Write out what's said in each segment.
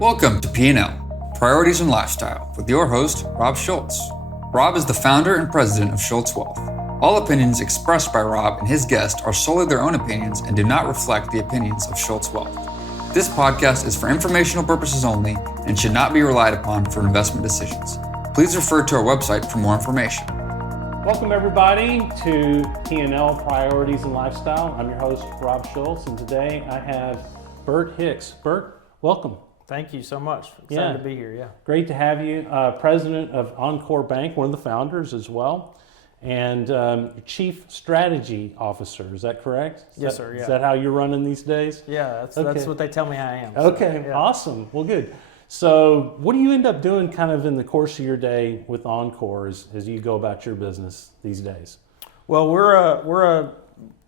Welcome to P&L, Priorities and Lifestyle, with your host, Rob Schulz. Rob is the founder and president of Schulz Wealth. All opinions expressed by Rob and his guest are solely their own opinions and do not reflect the opinions of Schulz Wealth. This podcast is for informational purposes only and should not be relied upon for investment decisions. Please refer to our website for more information. Welcome everybody to P&L Priorities and Lifestyle. I'm your host, Rob Schulz, and today I have Burt Hicks. Burt, welcome. Thank you so much. Excited to be here, yeah. Great to have you. President of Encore Bank, one of the founders as well, and Chief Strategy Officer, is that correct? Yes, sir, yeah. Is that how you're running these days? Yeah, that's what they tell me I am. Okay, so, yeah. Awesome. Well, good. So what do you end up doing kind of in the course of your day with Encore as you go about your business these days? Well, we're a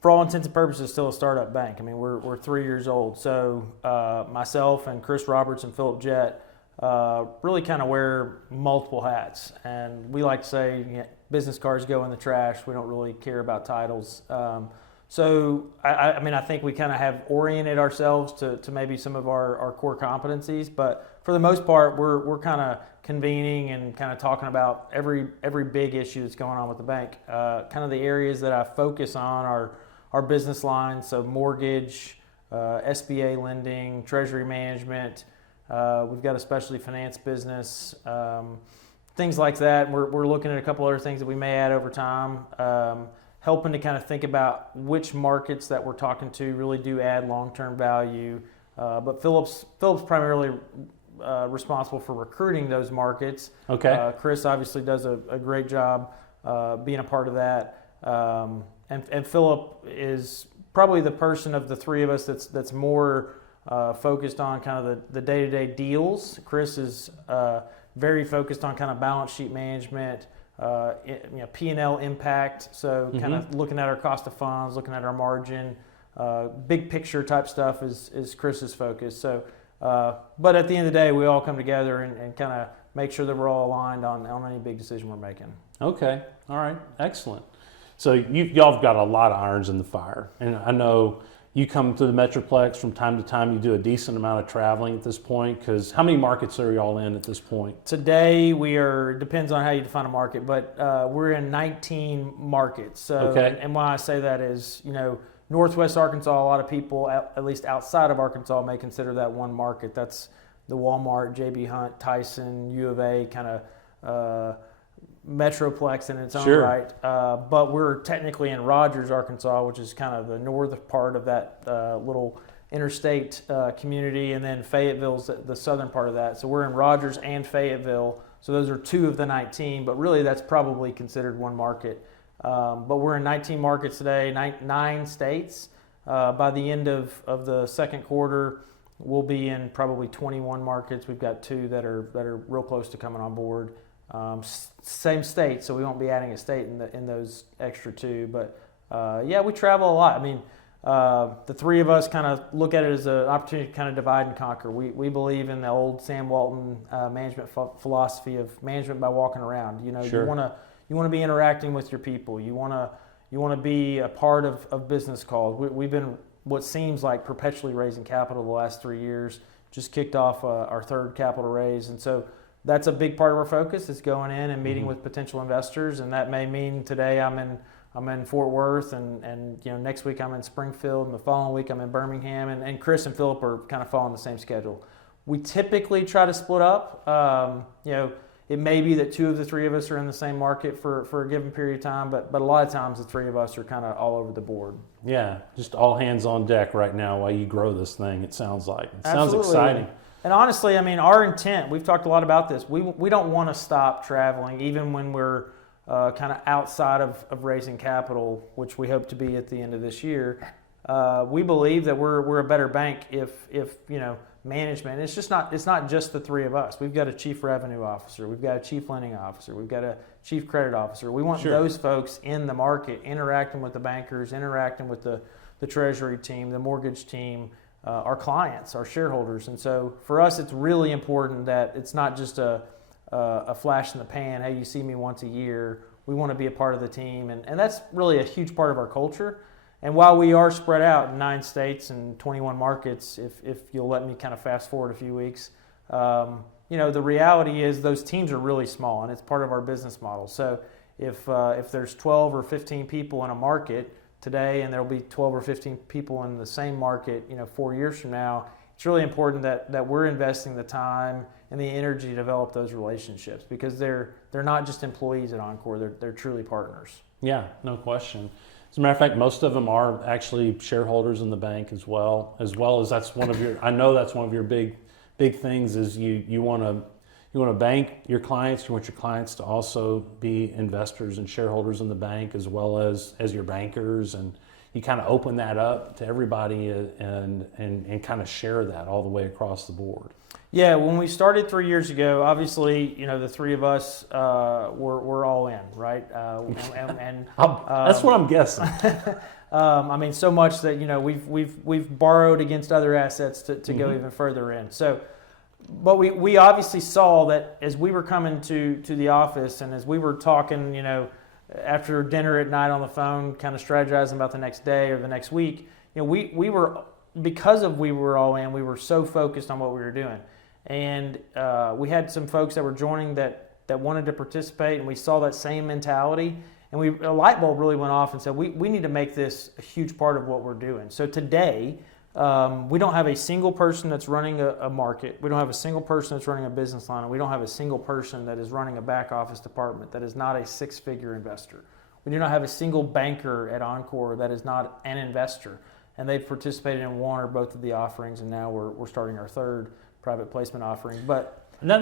for all intents and purposes, still a startup bank. I mean, we're 3 years old. So myself and Chris Roberts and Philip Jett really kind of wear multiple hats. And we like to say, business cards go in the trash. We don't really care about titles. So I think we kind of have oriented ourselves to maybe some of our core competencies. But for the most part, we're kind of convening and kind of talking about every big issue that's going on with the bank. Kind of the areas that I focus on are our business lines, so mortgage, SBA lending, treasury management. We've got a specialty finance business, things like that. We're looking at a couple other things that we may add over time, helping to kind of think about which markets that we're talking to really do add long-term value. But Philip's primarily responsible for recruiting those markets. Okay. Chris obviously does a great job being a part of that. And Philip is probably the person of the three of us that's more focused on kind of the day-to-day deals. Chris is very focused on kind of balance sheet management, P&L impact. So kind of looking at our cost of funds, looking at our margin, big picture type stuff is Chris's focus. So, but at the end of the day, we all come together and kind of make sure that we're all aligned on any big decision we're making. Okay. All right. Excellent. So y'all have got a lot of irons in the fire, and I know you come to the Metroplex from time to time. You do a decent amount of traveling at this point, because how many markets are y'all in at this point? Today we are, depends on how you define a market, but we're in 19 markets. So, okay. And why I say that is, Northwest Arkansas, a lot of people, at least outside of Arkansas, may consider that one market. That's the Walmart, J.B. Hunt, Tyson, U of A kind of Metroplex in its own right. But we're technically in Rogers, Arkansas, which is kind of the northern part of that little interstate community, and then Fayetteville's the southern part of that. So we're in Rogers and Fayetteville. So those are two of the 19, but really that's probably considered one market. But we're in 19 markets today, 9 states. By the end of the second quarter, we'll be in probably 21 markets. We've got 2 that are real close to coming on board. Same state, so we won't be adding a state in those extra 2. But we travel a lot. I mean, the three of us kind of look at it as an opportunity to kind of divide and conquer. We believe in the old Sam Walton management philosophy of management by walking around. Sure. You want to be interacting with your people. You want to be a part of business calls. We've been what seems like perpetually raising capital the last 3 years. Just kicked off our third capital raise, and so that's a big part of our focus is going in and meeting with potential investors, and that may mean today I'm in Fort Worth, and next week I'm in Springfield, and the following week I'm in Birmingham, and Chris and Philip are kind of following the same schedule. We typically try to split up. It may be that 2 of the 3 of us are in the same market for a given period of time, but a lot of times the 3 of us are kind of all over the board. Yeah, just all hands on deck right now while you grow this thing, it sounds like. It Absolutely. Sounds exciting. And honestly, I mean, our intent, we've talked a lot about this, we don't want to stop traveling even when we're kind of outside of raising capital, which we hope to be at the end of this year. We believe that we're a better bank if management, it's not just the 3 of us. We've got a chief revenue officer, we've got a chief lending officer, we've got a chief credit officer. We want those folks in the market interacting with the bankers, interacting with the treasury team, the mortgage team, our clients, our shareholders. And so for us, it's really important that it's not just a flash in the pan, hey, you see me once a year. We want to be a part of the team, and that's really a huge part of our culture. And while we are spread out in 9 states and 21 markets, if you'll let me kind of fast forward a few weeks, The reality is those teams are really small, and it's part of our business model. So if there's 12 or 15 people in a market today, and there'll be 12 or 15 people in the same market, 4 years from now, it's really important that we're investing the time and the energy to develop those relationships, because they're not just employees at Encore, they're truly partners. Yeah, no question. As a matter of fact, most of them are actually shareholders in the bank as well as that's one of your, I know that's one of your big things is you want to bank your clients. You want your clients to also be investors and shareholders in the bank as well as your bankers, and you kind of open that up to everybody and kind of share that all the way across the board. Yeah, when we started 3 years ago, obviously, the three of us were all in, right? That's what I'm guessing. So much that we've borrowed against other assets to go even further in. So, but we obviously saw that as we were coming to the office, and as we were talking, after dinner at night on the phone, kind of strategizing about the next day or the next week, we were, because we were all in, we were so focused on what we were doing. And we had some folks that were joining that wanted to participate, and we saw that same mentality, and a light bulb really went off and said, we need to make this a huge part of what we're doing. So today, we don't have a single person that's running a market. We don't have a single person that's running a business line, and we don't have a single person that is running a back office department that is not a six-figure investor. We do not have a single banker at Encore that is not an investor, and they've participated in one or both of the offerings, and now we're starting our third private placement offering. But now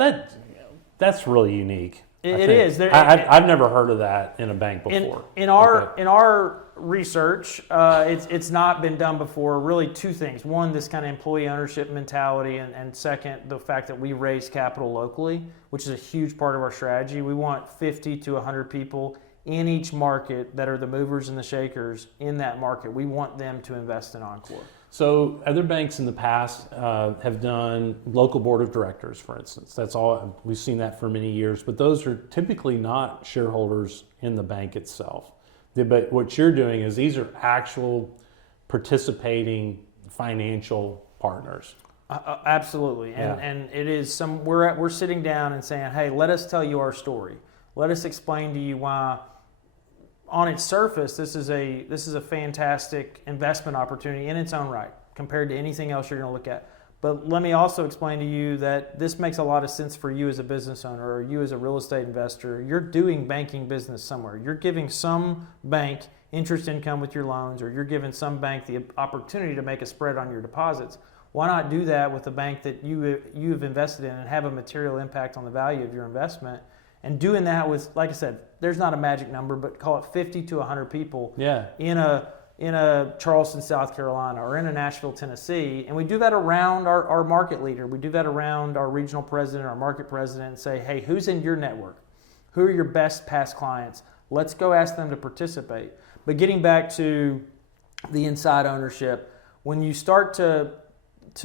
that's really unique. It is. I've never heard of that in a bank before. In our research, it's not been done before. Really, two things: one, this kind of employee ownership mentality, and second, the fact that we raise capital locally, which is a huge part of our strategy. We want 50 to 100 people in each market that are the movers and the shakers in that market. We want them to invest in Encore. So other banks in the past have done local board of directors, for instance. That's all. We've seen that for many years, but those are typically not shareholders in the bank itself. But what you're doing is these are actual participating financial partners. Absolutely, and it is we're sitting down and saying, hey, let us tell you our story. Let us explain to you why. On its surface, this is a fantastic investment opportunity in its own right compared to anything else you're going to look at. But let me also explain to you that this makes a lot of sense for you as a business owner or you as a real estate investor. You're doing banking business somewhere. You're giving some bank interest income with your loans, or you're giving some bank the opportunity to make a spread on your deposits. Why not do that with a bank that you have invested in and have a material impact on the value of your investment? And doing that with, like I said, there's not a magic number, but call it 50 to 100 people in a Charleston, South Carolina, or in a Nashville, Tennessee. And we do that around our market leader. We do that around our regional president, our market president, and say, hey, who's in your network? Who are your best past clients? Let's go ask them to participate. But getting back to the inside ownership, when you start to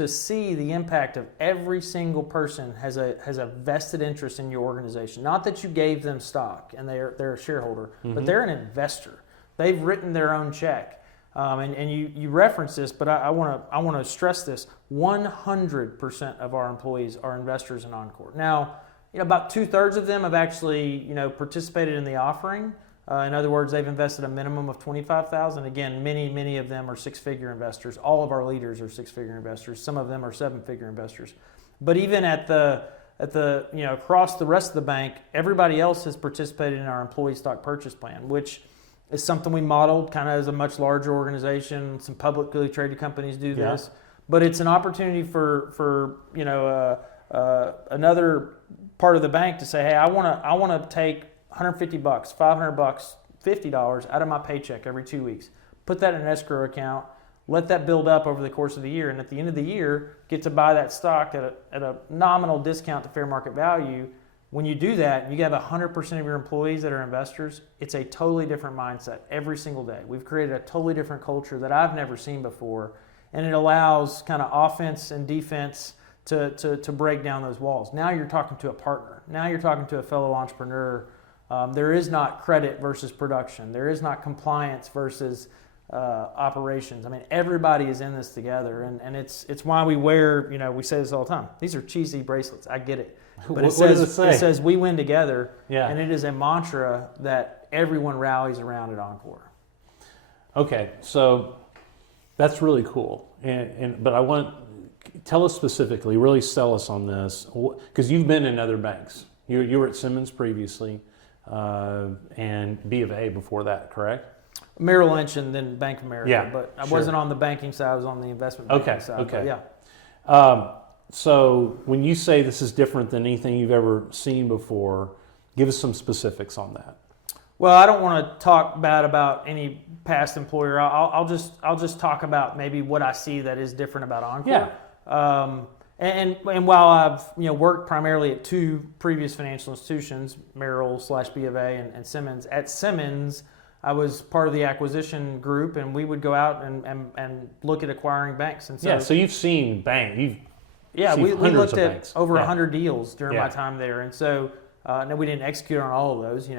see the impact of every single person has a vested interest in your organization. Not that you gave them stock and they're a shareholder, but they're an investor. They've written their own check. And you reference this, but I want to stress this: 100% of our employees are investors in Encore. Now, about 2/3 of them have actually participated in the offering. In other words, they've invested a minimum of $25,000. Again, many of them are six-figure investors. All of our leaders are six-figure investors. Some of them are seven-figure investors. But even at the across the rest of the bank, everybody else has participated in our employee stock purchase plan, which is something we modeled kind of as a much larger organization. Some publicly traded companies do this, but it's an opportunity for another part of the bank to say, hey, I want to take $150, $500, $50 out of my paycheck every 2 weeks. Put that in an escrow account. Let that build up over the course of the year, and at the end of the year, get to buy that stock at a nominal discount to fair market value. When you do that, you have 100% of your employees that are investors. It's a totally different mindset every single day. We've created a totally different culture that I've never seen before, and it allows kind of offense and defense to break down those walls. Now you're talking to a partner. Now you're talking to a fellow entrepreneur. There is not credit versus production. There is not compliance versus operations. I mean, everybody is in this together, and it's why we wear, we say this all the time. These are cheesy bracelets. I get it. But What does it say? It says we win together, Yeah. and it is a mantra that everyone rallies around at Encore. Okay, so that's really cool. But tell us specifically, really sell us on this, because you've been in other banks. You were at Simmons previously, and B of A before that, correct? Merrill Lynch and then Bank of America. Yeah, But I sure. wasn't on the banking side, I was on the investment banking side. Okay. But yeah. So when you say this is different than anything you've ever seen before, give us some specifics on that. Well, I don't want to talk bad about any past employer. I'll just talk about maybe what I see that is different about Encore. Yeah. And while I've worked primarily at two previous financial institutions, Merrill / B of A and Simmons. At Simmons, I was part of the acquisition group, and we would go out and look at acquiring banks. And So you've seen bank. We looked at banks. over 100 deals during my Yeah. time there, and so no, we didn't execute on all of those.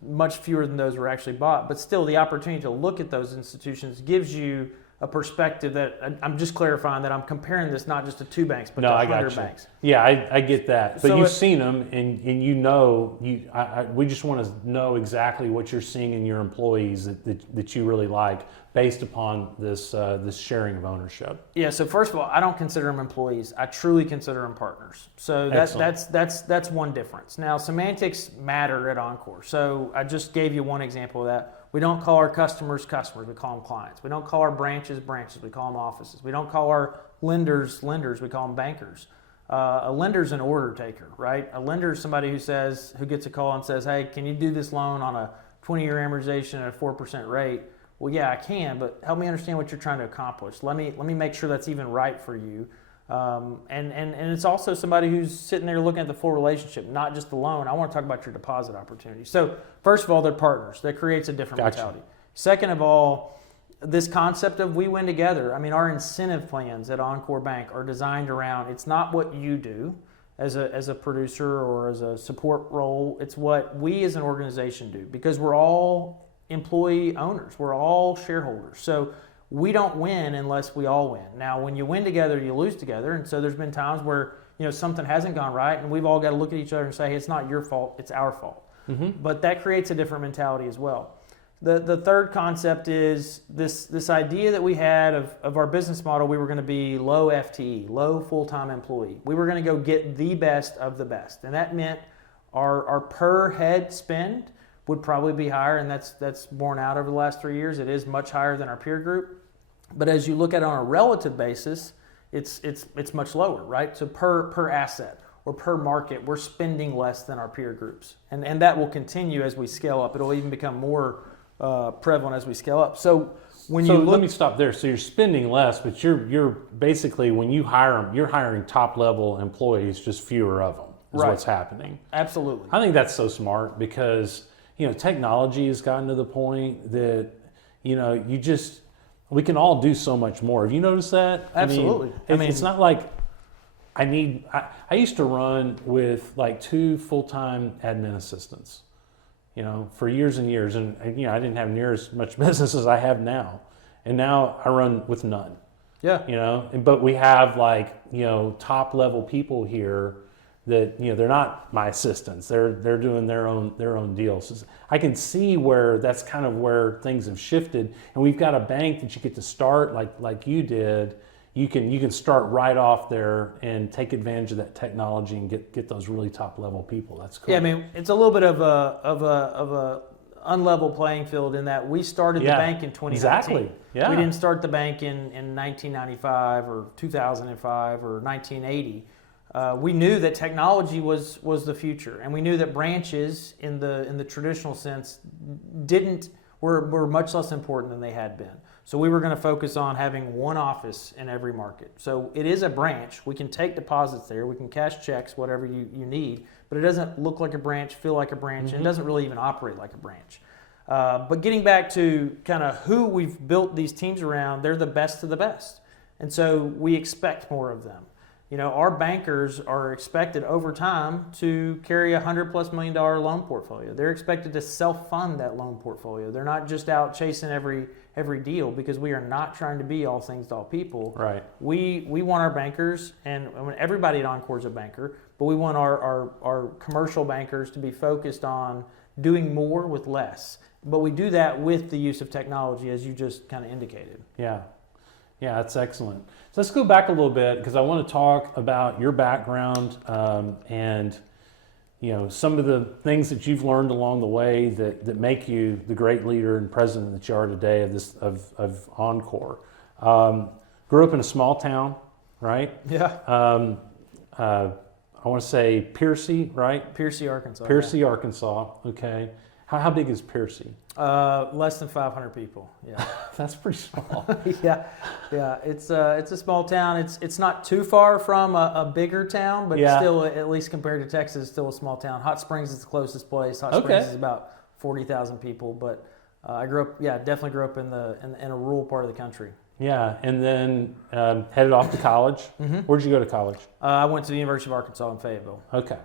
Much fewer than those were actually bought, but still, the opportunity to look at those institutions gives you a perspective that I'm just clarifying that I'm comparing this not just to two banks, but to 100 banks. Yeah, I get that. But So you've seen them, and we just want to know exactly what you're seeing in your employees that you really like, based upon this sharing of ownership. Yeah. So first of all, I don't consider them employees. I truly consider them partners. So that's one difference. Now, semantics matter at Encore. So I just gave you one example of that. We don't call our customers customers, we call them clients. We don't call our branches branches, we call them offices. We don't call our lenders lenders, we call them bankers. A lender's an order taker, right? A lender is somebody who gets a call and says, hey, can you do this loan on a 20-year amortization at a 4% rate? Well, yeah, I can, but help me understand what you're trying to accomplish. Let me make sure that's even right for you. And it's also somebody who's sitting there looking at the full relationship, not just the loan. I want to talk about your deposit opportunity. So first of all, they're partners. That creates a different mentality. Second of all, this concept of we win together. I mean, our incentive plans at Encore Bank are designed around, it's not what you do as a producer or as a support role. It's what we as an organization do, because we're all employee owners. We're all shareholders. So we don't win unless we all win. Now, when you win together, you lose together. And so there's been times where, something hasn't gone right, and we've all got to look at each other and say, hey, it's not your fault, it's our fault. Mm-hmm. But that creates a different mentality as well. The third concept is this idea that we had of our business model. We were going to be low FTE, low full-time employee. We were going to go get the best of the best. And that meant our per head spend would probably be higher, and that's borne out over the last 3 years. It is much higher than our peer group. But as you look at it on a relative basis, it's much lower, right? So per asset or per market, we're spending less than our peer groups. And that will continue as we scale up. It'll even become more prevalent as we scale up. So let me stop there. So you're spending less, but you're basically, when you hire them, you're hiring top level employees, just fewer of them is right. What's happening. Absolutely. I think that's so smart, because technology has gotten to the point that we can all do so much more. Have you noticed that? Absolutely. I mean, it's not like I used to run with like 2 full-time admin assistants, for years and years. And I didn't have near as much business as I have now. And now I run with none. Yeah. But we have top level people here that they're not my assistants. They're doing their own deals. I can see where that's kind of where things have shifted. And we've got a bank that you get to start like you did. You can start right off there and take advantage of that technology and get those really top level people. That's cool. Yeah, I mean, it's a little bit of a unlevel playing field in that we started the bank in 2019. Exactly. Yeah. We didn't start the bank in 1995 or 2005 or 1980. We knew that technology was the future, and we knew that branches in the traditional sense were much less important than they had been. So we were going to focus on having one office in every market. So it is a branch. We can take deposits there. We can cash checks, whatever you need, but it doesn't look like a branch, feel like a branch, and it doesn't really even operate like a branch. But getting back to kind of who we've built these teams around, they're the best of the best. And so we expect more of them. our bankers are expected over time to carry $100+ million loan portfolio. They're expected to self-fund that loan portfolio. They're not just out chasing every deal, because we are not trying to be all things to all people. Right. We want our bankers, and everybody at Encore is a banker, but we want our commercial bankers to be focused on doing more with less. But we do that with the use of technology, as you just kind of indicated. Yeah, that's excellent. So let's go back a little bit, because I want to talk about your background and some of the things that you've learned along the way that make you the great leader and president that you are today of Encore. Grew up in a small town, right? Yeah. I want to say Piercy, right? Piercy, Arkansas. Piercy, Arkansas. Okay. How big is Piercy? Less than 500 people. Yeah. That's pretty small. yeah. It's a small town. It's not too far from a bigger town, but still, at least compared to Texas, it's still a small town. Hot Springs is the closest place. Hot Springs is about 40,000 people, but I definitely grew up in a rural part of the country. Yeah, and then headed off to college. Mm-hmm. Where'd you go to college? I went to the University of Arkansas in Fayetteville. Okay,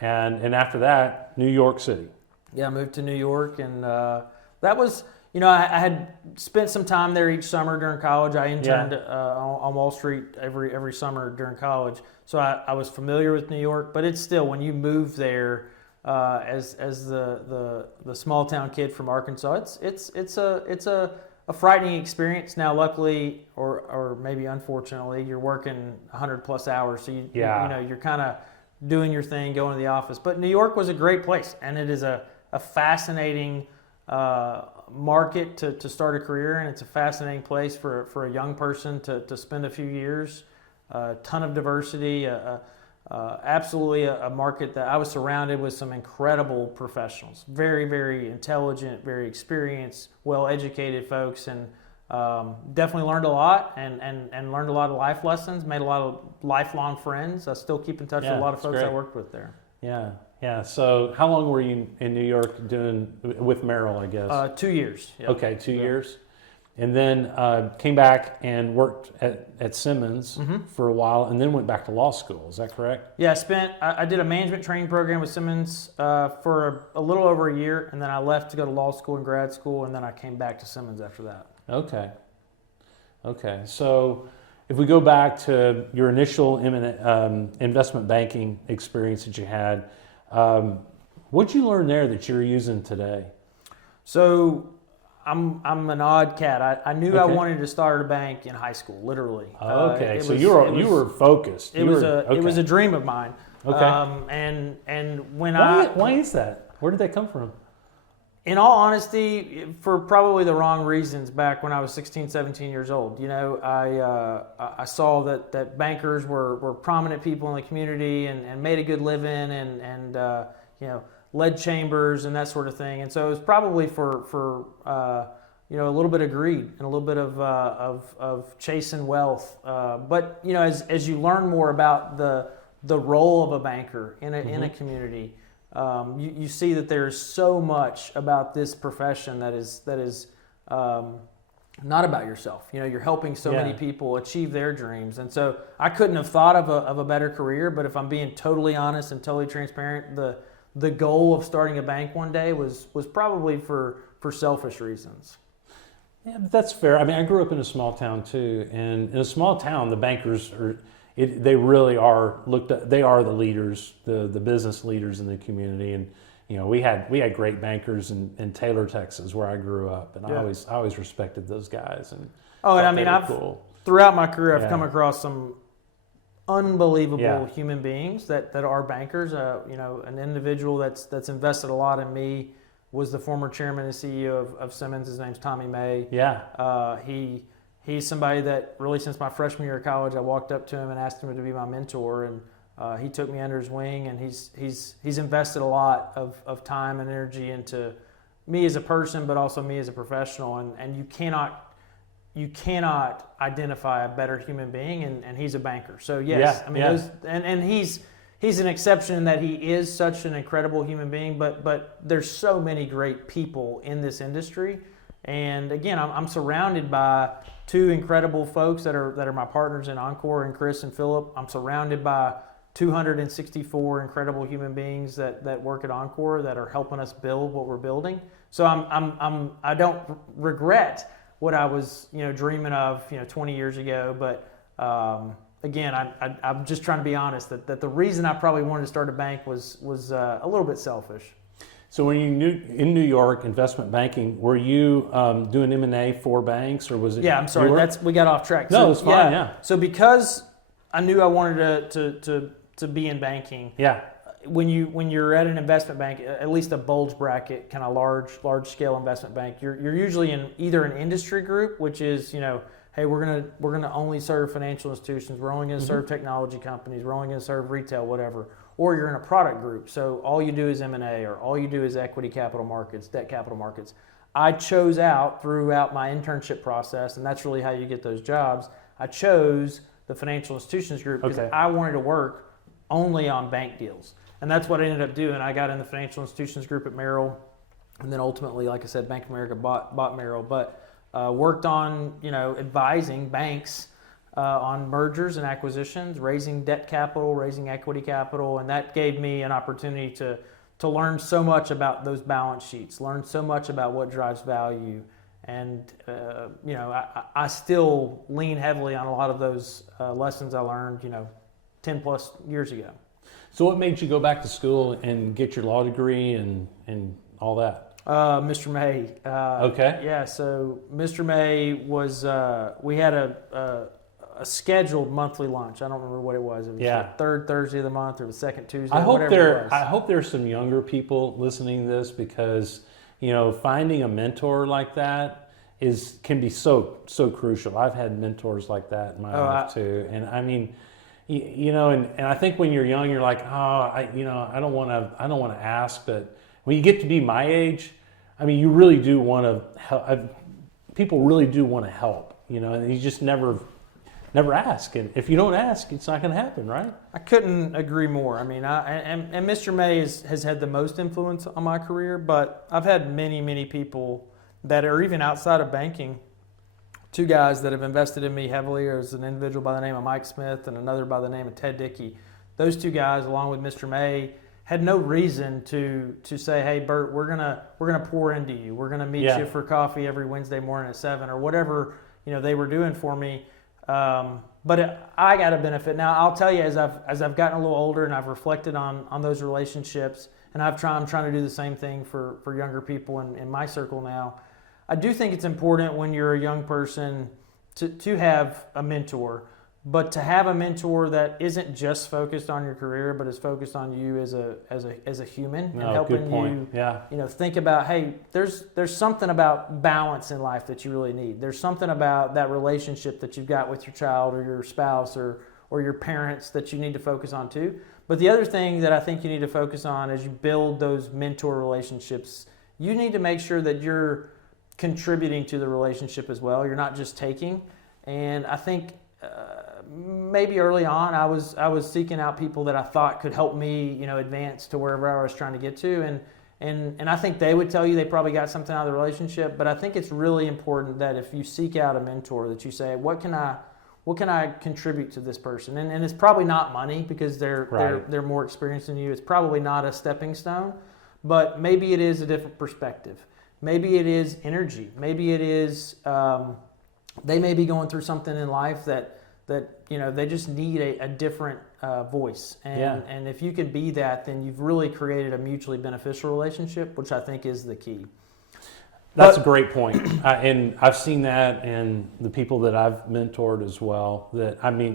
and after that, New York City. Yeah, I moved to New York, and that was, I had spent some time there each summer during college. I interned on Wall Street every summer during college, so I was familiar with New York. But it's still, when you move there as the small town kid from Arkansas, it's a frightening experience. Now, luckily, or maybe unfortunately, you're working 100+ hours, so you're kind of doing your thing, going to the office. But New York was a great place, and it is a fascinating market to start a career, and it's a fascinating place for a young person to spend a few years. A ton of diversity, absolutely a market that I was surrounded with some incredible professionals, very, very intelligent, very experienced, well-educated folks, and definitely learned a lot and learned a lot of life lessons, made a lot of lifelong friends. I still keep in touch with a lot of folks I worked with there. Yeah. So how long were you in New York doing with Merrill, I guess? 2 years. Yep. Okay, 2 years. And then came back and worked at Simmons for a while, and then went back to law school. Is that correct? Yeah, I did a management training program with Simmons for a little over a year, and then I left to go to law school and grad school, and then I came back to Simmons after that. Okay. So if we go back to your initial investment banking experience that you had, what did you learn there that you're using today? So I'm an odd cat. I knew I wanted to start a bank in high school, literally. Okay, so you were focused. It was a dream of mine. Okay. And when why is that? Where did that come from? In all honesty, for probably the wrong reasons. Back when I was 16, 17 years old, I saw that bankers were prominent people in the community and made a good living and led chambers and that sort of thing. And so it was probably for a little bit of greed and a little bit of chasing wealth. But as you learn more about the role of a banker in a community, you see that there's so much about this profession that is not about yourself. You're helping so many people achieve their dreams. And so I couldn't have thought of a better career, but if I'm being totally honest and totally transparent, the goal of starting a bank one day was probably for selfish reasons. Yeah, but that's fair. I mean, I grew up in a small town too, and in a small town, the bankers they really are they are the leaders, the business leaders in the community. And we had great bankers in Taylor, Texas, where I grew up, and I always respected those guys. And throughout my career, I've come across some unbelievable human beings that are bankers. An individual that's invested a lot in me was the former chairman and CEO of Simmons. His name's Tommy May. Yeah. He's somebody that really, since my freshman year of college, I walked up to him and asked him to be my mentor, and he took me under his wing, and he's invested a lot of time and energy into me as a person, but also me as a professional. And you cannot identify a better human being, and he's a banker. So yes, and he's an exception in that he is such an incredible human being. But there's so many great people in this industry, and again, I'm surrounded by two incredible folks that are my partners in Encore, and Chris and Philip. I'm surrounded by 264 incredible human beings that work at Encore that are helping us build what we're building. So I don't regret what I was dreaming of 20 years ago, but again, I'm just trying to be honest that the reason I probably wanted to start a bank was a little bit selfish. So when you in New York, investment banking, were you doing M&A for banks, or was it? Yeah, I'm sorry, we got off track. No, it's fine. Yeah. So because I knew I wanted to be in banking. Yeah. When you're at an investment bank, at least a bulge bracket, kind of large scale investment bank, you're usually in either an industry group, which is hey, we're gonna only serve financial institutions, we're only gonna serve technology companies, we're only gonna serve retail, whatever. Or you're in a product group, so all you do is M&A, or all you do is equity capital markets, debt capital markets. I chose out throughout my internship process, and that's really how you get those jobs. I chose the financial institutions group because I wanted to work only on bank deals. And that's what I ended up doing. I got in the financial institutions group at Merrill, and then ultimately, like I said, Bank of America bought Merrill, but worked on advising banks on mergers and acquisitions, raising debt capital, raising equity capital, and that gave me an opportunity to learn so much about those balance sheets, learn so much about what drives value, and I still lean heavily on a lot of those lessons I learned 10 plus years ago. So what made you go back to school and get your law degree and all that? Mr. May. Okay. Yeah, so Mr. May was, we had a scheduled monthly lunch. I don't remember what it was. It was the third Thursday of the month or the second Tuesday, whatever it was. I hope there's some younger people listening to this, because finding a mentor like that can be so crucial. I've had mentors like that in my life too, and I mean, and I think when you're young, you're like, I don't want to ask, but when you get to be my age, I mean, you really do want to help. People really do want to help, and you just never ask. And if you don't ask, it's not going to happen, right? I couldn't agree more. I mean, and Mr. May has had the most influence on my career, but I've had many people that are even outside of banking. Two guys that have invested in me heavily. There's an individual by the name of Mike Smith and another by the name of Ted Dickey. Those two guys, along with Mr. May, had no reason to say, hey, Burt, we're gonna pour into you. We're gonna meet you for coffee every Wednesday morning at 7 or whatever they were doing for me. But I got a benefit. Now I'll tell you, as I've gotten a little older and I've reflected on those relationships, and I'm trying to do the same thing for younger people in my circle now. I do think it's important when you're a young person to have a mentor, but to have a mentor that isn't just focused on your career, but is focused on you as a human and helping you think about, hey, there's something about balance in life that you really need. There's something about that relationship that you've got with your child or your spouse or your parents that you need to focus on too. But the other thing that I think you need to focus on as you build those mentor relationships, you need to make sure that you're contributing to the relationship as well. You're not just taking. And I think maybe early on I was seeking out people that I thought could help me, advance to wherever I was trying to get to. And I think they would tell you they probably got something out of the relationship. But I think it's really important that if you seek out a mentor, that you say, what can I contribute to this person? And it's probably not money, because they're more experienced than you. It's probably not a stepping stone, but maybe it is a different perspective. Maybe it is energy. Maybe it is they may be going through something in life that they just need a different voice. And if you can be that, then you've really created a mutually beneficial relationship, which I think is the key. That's a great point. And I've seen that in the people that I've mentored as well.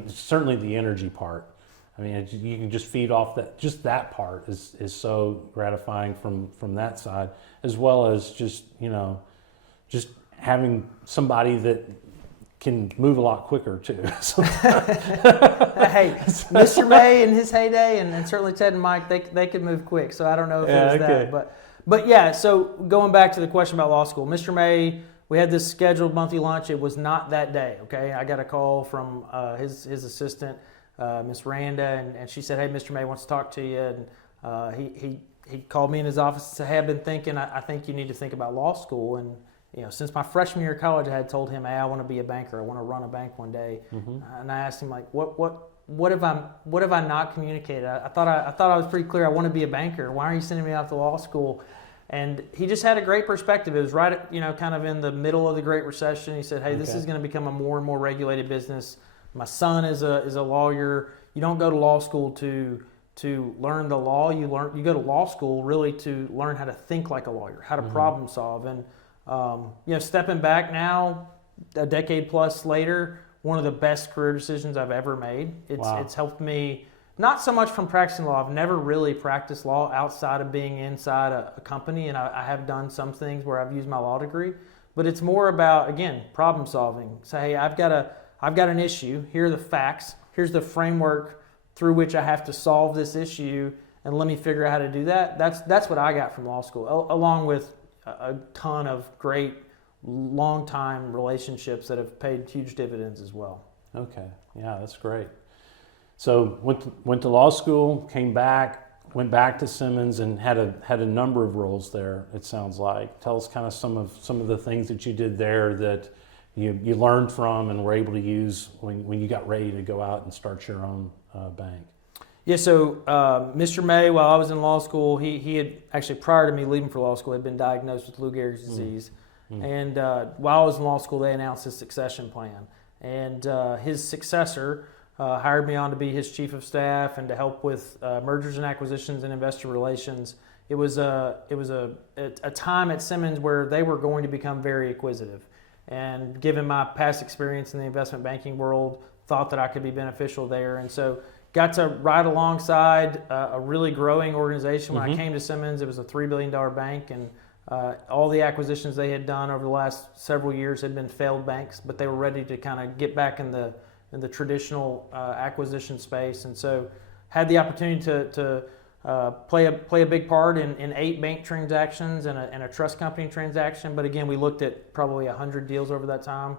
Certainly the energy part. I mean, you can just feed off that. Just that part is so gratifying from that side, as well as just having somebody that can move a lot quicker too. Hey, Mr. May in his heyday, and certainly Ted and Mike, they could move quick. So I don't know if it was that, but yeah. So going back to the question about law school, Mr. May, we had this scheduled monthly lunch. It was not that day. Okay, I got a call from his assistant, Miss Randa, and she said, "Hey, Mr. May wants to talk to you." And he called me in his office and said, "Hey, I've been thinking. I think you need to think about law school." since my freshman year of college, I had told him, hey, I want to be a banker. I want to run a bank one day. And I asked him, like, what have I not communicated? I thought I was pretty clear. I want to be a banker. Why are you sending me out to law school? And he just had a great perspective. It was right at, kind of in the middle of the Great Recession. He said, hey, this is going to become a more and more regulated business. My son is a lawyer. You don't go to law school to learn the law. You go to law school really to learn how to think like a lawyer, how to problem solve. And stepping back now, a decade plus later, one of the best career decisions I've ever made. It's helped me, not so much from practicing law. I've never really practiced law outside of being inside a company, and I have done some things where I've used my law degree. But it's more about, again, problem solving. Say, hey, I've got an issue. Here are the facts. Here's the framework through which I have to solve this issue, and let me figure out how to do that. That's what I got from law school, along with a ton of great long-time relationships that have paid huge dividends as well. Okay, yeah, that's great. So went to law school, went back to Simmons, and had a number of roles there. It sounds like. Tell us kind of some of the things that you did there that you learned from and were able to use when you got ready to go out and start your own bank. Yeah, so Mr. May, while I was in law school, he had actually, prior to me leaving for law school, had been diagnosed with Lou Gehrig's disease. And while I was in law school, they announced his succession plan. And his successor hired me on to be his chief of staff and to help with mergers and acquisitions and investor relations. It was a time at Simmons where they were going to become very acquisitive. And given my past experience in the investment banking world, thought that I could be beneficial there. And so got to ride alongside a really growing organization. When I came to Simmons, it was a $3 billion bank, and all the acquisitions they had done over the last several years had been failed banks, but they were ready to kind of get back in the traditional acquisition space. And so had the opportunity to play a big part in 8 bank transactions and a trust company transaction. But again, we looked at probably 100 deals over that time.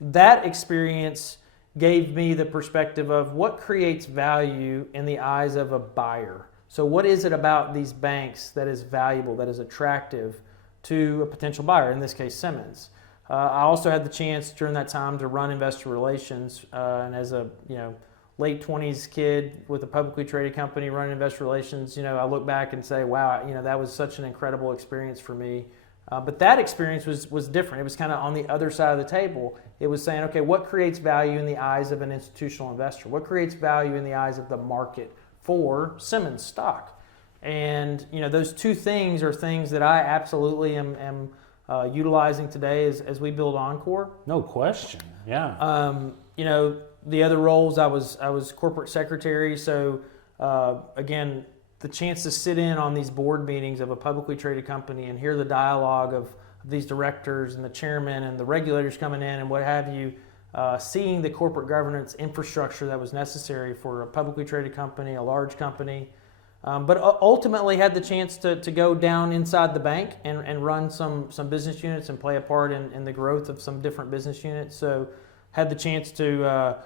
That experience gave me the perspective of what creates value in the eyes of a buyer. So what is it about these banks that is valuable, that is attractive to a potential buyer, in this case Simmons? I also had the chance during that time to run investor relations, and as a late 20s kid with a publicly traded company running investor relations, I look back and say, wow, that was such an incredible experience for me. But that experience was different. It was kind of on the other side of the table. It was saying, okay, what creates value in the eyes of an institutional investor? What creates value in the eyes of the market for Simmons stock? And those two things are things that I absolutely am utilizing today as we build Encore. No question. Yeah. The other roles, I was corporate secretary. So again, the chance to sit in on these board meetings of a publicly traded company and hear the dialogue of these directors and the chairman and the regulators coming in and what have you, seeing the corporate governance infrastructure that was necessary for a publicly traded company, a large company, but ultimately had the chance to go down inside the bank and run some business units and play a part in the growth of some different business units. So had the chance to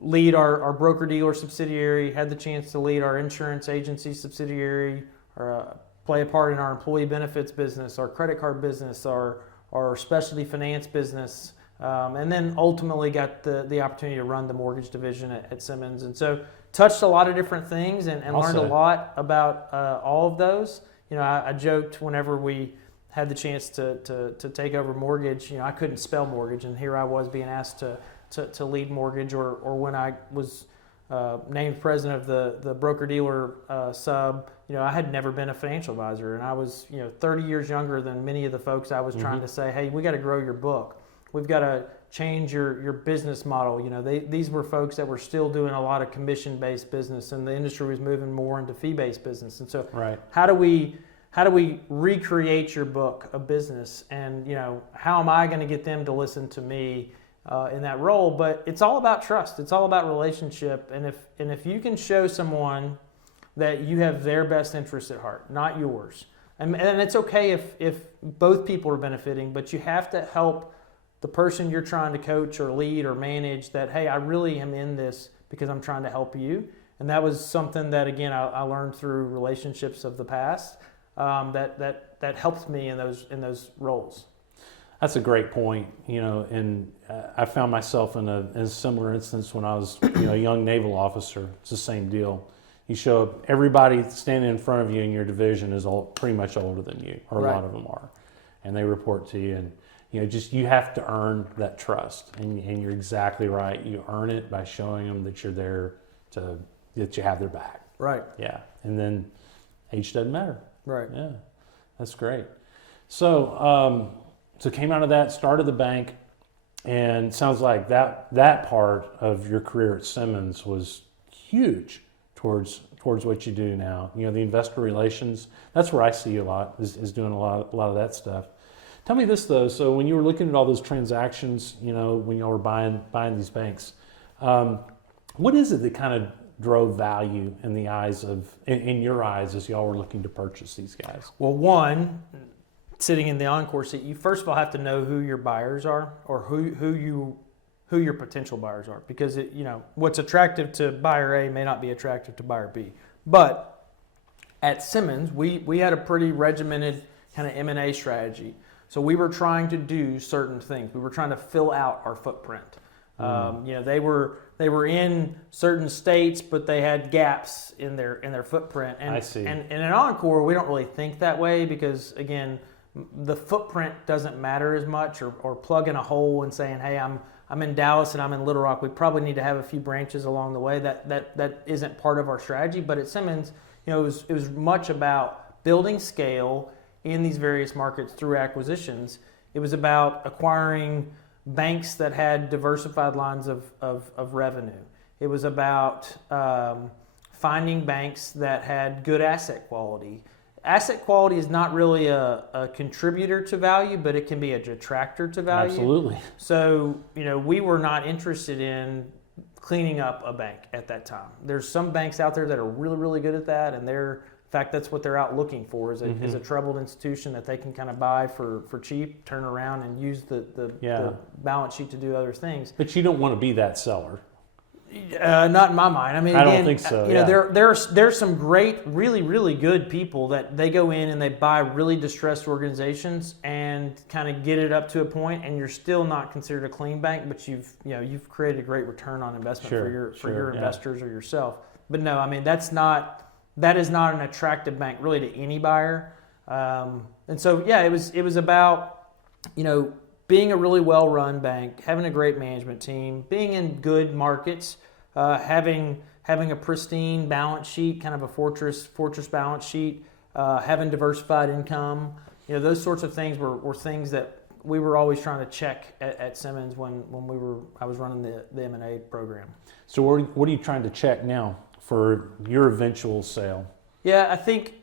lead our broker-dealer subsidiary, had the chance to lead our insurance agency subsidiary, or play a part in our employee benefits business, our credit card business, our specialty finance business, and then ultimately got the opportunity to run the mortgage division at Simmons. And so touched a lot of different things and learned a lot about all of those. I joked whenever we had the chance to take over mortgage, I couldn't spell mortgage, and here I was being asked to lead mortgage, or when I was named president of the broker-dealer sub, I had never been a financial advisor, and I was 30 years younger than many of the folks I was trying to say, hey, we got to grow your book. We've got to change your business model. These were folks that were still doing a lot of commission-based business, and the industry was moving more into fee-based business. And so how do we recreate your book of business, and how am I going to get them to listen to me in that role? But it's all about trust. It's all about relationship. And if you can show someone that you have their best interests at heart, not yours, and it's okay if both people are benefiting, but you have to help the person you're trying to coach or lead or manage, that, hey, I really am in this because I'm trying to help you. And that was something that, again, I learned through relationships of the past that helped me in those roles. That's a great point, and I found myself in a similar instance when I was, a young naval officer. It's the same deal. You show up, everybody standing in front of you in your division is pretty much older than you, or a lot of them are, and they report to you, and you have to earn that trust, and you're exactly right. You earn it by showing them that you're there that you have their back. Right. Yeah, and then age doesn't matter. Right. Yeah, that's great. So, so came out of that, started the bank, and sounds like that part of your career at Simmons was huge towards what you do now. The investor relations, that's where I see you a lot, is doing a lot of that stuff. Tell me this though, so when you were looking at all those transactions, when y'all were buying these banks, what is it that kind of drove value in your eyes as y'all were looking to purchase these guys? Well, one, sitting in the Encore seat, you first of all have to know who your buyers are, or who your potential buyers are, because what's attractive to buyer A may not be attractive to buyer B. But at Simmons, we had a pretty regimented kind of M&A strategy. So we were trying to do certain things. We were trying to fill out our footprint. They were in certain states, but they had gaps in their footprint. And, I see. And in Encore, we don't really think that way, because again, the footprint doesn't matter as much, or plugging a hole and saying, hey, I'm in Dallas and I'm in Little Rock. We probably need to have a few branches along the way. That isn't part of our strategy. But at Simmons, it was much about building scale in these various markets through acquisitions. It was about acquiring banks that had diversified lines of revenue. It was about finding banks that had good asset quality. Asset quality is not really a contributor to value, but it can be a detractor to value. Absolutely. So, we were not interested in cleaning up a bank at that time. There's some banks out there that are really, really good at that, and in fact, that's what they're out looking for, is a troubled institution that they can kind of buy for cheap, turn around and use the balance sheet to do other things. But you don't want to be that seller. Not in my mind. I mean, I again, don't think so. There's some great, really, really good people that they go in and they buy really distressed organizations and kind of get it up to a point, and you're still not considered a clean bank, but you've created a great return on investment for your investors or yourself. But no, I mean, that is not an attractive bank really to any buyer. And so it was about being a really well-run bank, having a great management team, being in good markets, having a pristine balance sheet, kind of a fortress balance sheet, having diversified income. Those sorts of things were things that we were always trying to check at Simmons when I was running the M&A program. So what are you trying to check now for your eventual sale? Yeah, I think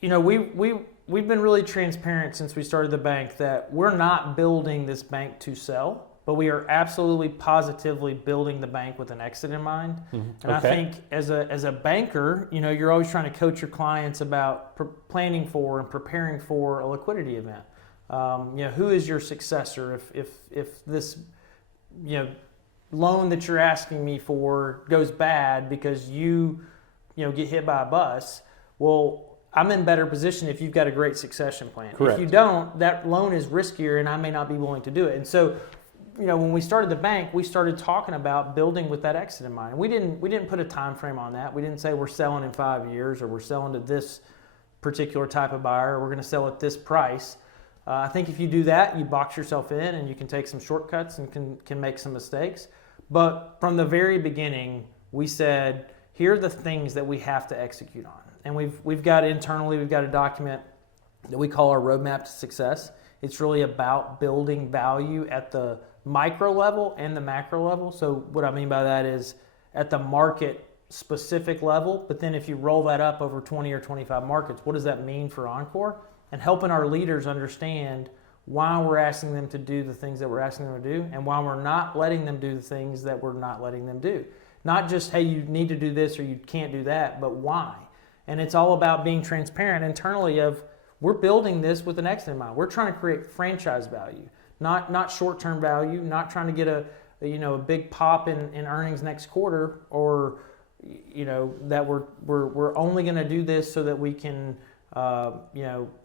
we've been really transparent since we started the bank that we're not building this bank to sell, but we are absolutely positively building the bank with an exit in mind. And I think as a banker, you're always trying to coach your clients about planning for and preparing for a liquidity event. Who is your successor if this loan that you're asking me for goes bad because you get hit by a bus? Well, I'm in better position if you've got a great succession plan. Correct. If you don't, that loan is riskier and I may not be willing to do it. And so, when we started the bank, we started talking about building with that exit in mind. And we didn't put a time frame on that. We didn't say we're selling in 5 years, or we're selling to this particular type of buyer, or we're going to sell at this price. I think if you do that, you box yourself in and you can take some shortcuts and can make some mistakes. But from the very beginning, we said, here are the things that we have to execute on. And we've got a document that we call our roadmap to success. It's really about building value at the micro level and the macro level. So what I mean by that is at the market specific level, but then if you roll that up over 20 or 25 markets, what does that mean for Encore? And helping our leaders understand why we're asking them to do the things that we're asking them to do, and why we're not letting them do the things that we're not letting them do. Not just, hey, you need to do this or you can't do that, but why? And it's all about being transparent internally of, we're building this with an exit in mind. We're trying to create franchise value, not short-term value, not trying to get a big pop in earnings next quarter, or that we're only going to do this so that we can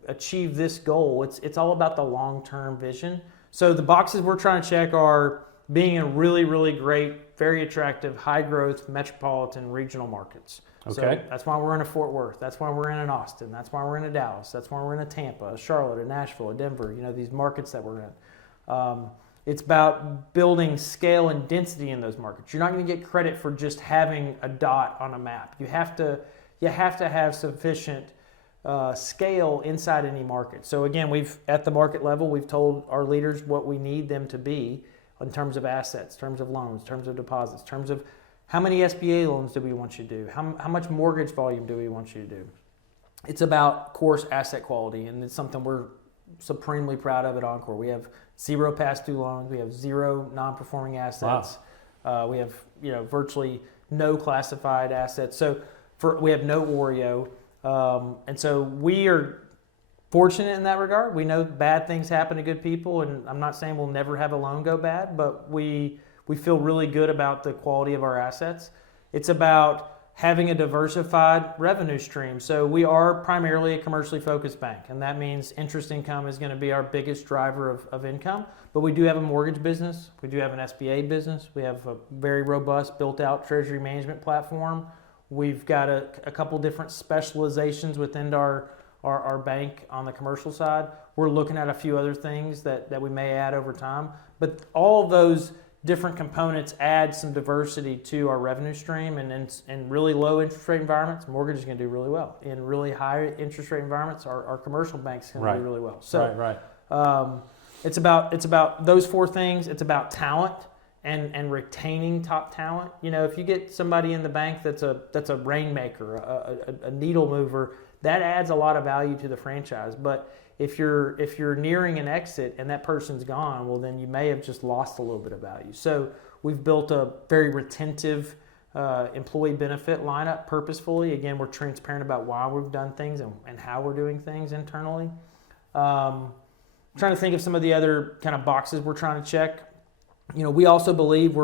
achieve this goal. It's all about the long-term vision. So the boxes we're trying to check are being in really, really great, very attractive, high growth metropolitan regional markets. Okay. So that's why we're in a Fort Worth. That's why we're in an Austin. That's why we're in a Dallas. That's why we're in a Tampa, a Charlotte, a Nashville, a Denver. These markets that we're in. It's about building scale and density in those markets. You're not going to get credit for just having a dot on a map. You have to have sufficient scale inside any market. So again, at the market level, we've told our leaders what we need them to be in terms of assets, terms of loans, terms of deposits, terms of how many SBA loans do we want you to do, how much mortgage volume do we want you to do. It's about, of course, asset quality, and it's something we're supremely proud of at Encore. We have 0 past due loans. We have 0 non-performing assets. Wow. We have virtually no classified assets. So we have no OREO. And so we are fortunate in that regard. We know bad things happen to good people, and I'm not saying we'll never have a loan go bad, but we feel really good about the quality of our assets. It's about having a diversified revenue stream. So we are primarily a commercially focused bank, and that means interest income is going to be our biggest driver of income. But we do have a mortgage business. We do have an SBA business. We have a very robust, built-out treasury management platform. We've got a couple different specializations within our bank on the commercial side. We're looking at a few other things that we may add over time. But all of those different components add some diversity to our revenue stream, and in really low interest rate environments, mortgage is going to do really well. In really high interest rate environments, our commercial bank is going to do really well. So it's about those 4 things. It's about talent and retaining top talent. If you get somebody in the bank that's a rainmaker, a needle mover, that adds a lot of value to the franchise. But if you're nearing an exit and that person's gone, well, then you may have just lost a little bit of value. So we've built a very retentive employee benefit lineup purposefully. Again, we're transparent about why we've done things and how we're doing things internally. Trying to think of some of the other kind of boxes we're trying to check. We also believe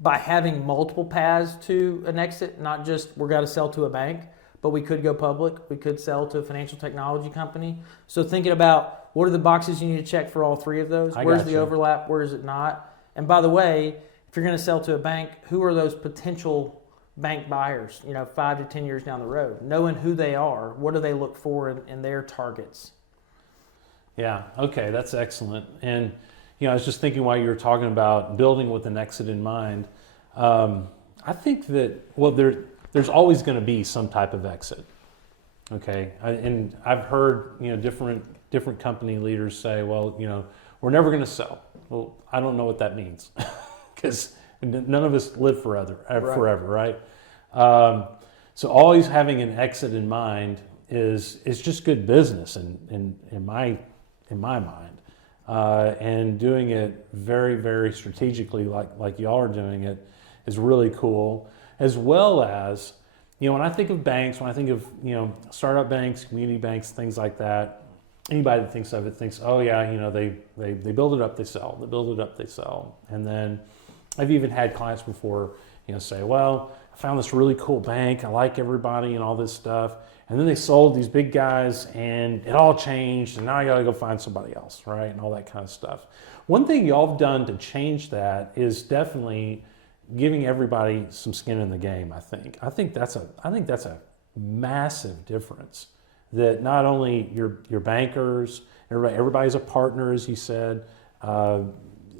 by having multiple paths to an exit, not just we're got to sell to a bank, but we could go public. We could sell to a financial technology company. So thinking about what are the boxes you need to check for all 3 of those? Where's the overlap? Where is it not? And by the way, if you're going to sell to a bank, who are those potential bank buyers, 5 to 10 years down the road? Knowing who they are, what do they look for in their targets? Yeah, okay, that's excellent. And, I was just thinking while you were talking about building with an exit in mind, I think that, there's always going to be some type of exit, okay? And I've heard, different company leaders say, well, we're never going to sell. Well, I don't know what that means because none of us live forever, right? So always having an exit in mind is just good business in my mind, and doing it very, very strategically, like y'all are doing it, is really cool. As well as, when I think of banks, when I think of, startup banks, community banks, things like that, anybody that thinks of it thinks, oh yeah, they build it up, they sell. They build it up, they sell. And then I've even had clients before, say, well, I found this really cool bank. I like everybody and all this stuff. And then they sold these big guys and it all changed. And now I got to go find somebody else, right? And all that kind of stuff. One thing y'all have done to change that is definitely giving everybody some skin in the game. I think that's a massive difference. That not only your bankers, everybody's a partner, as you said. A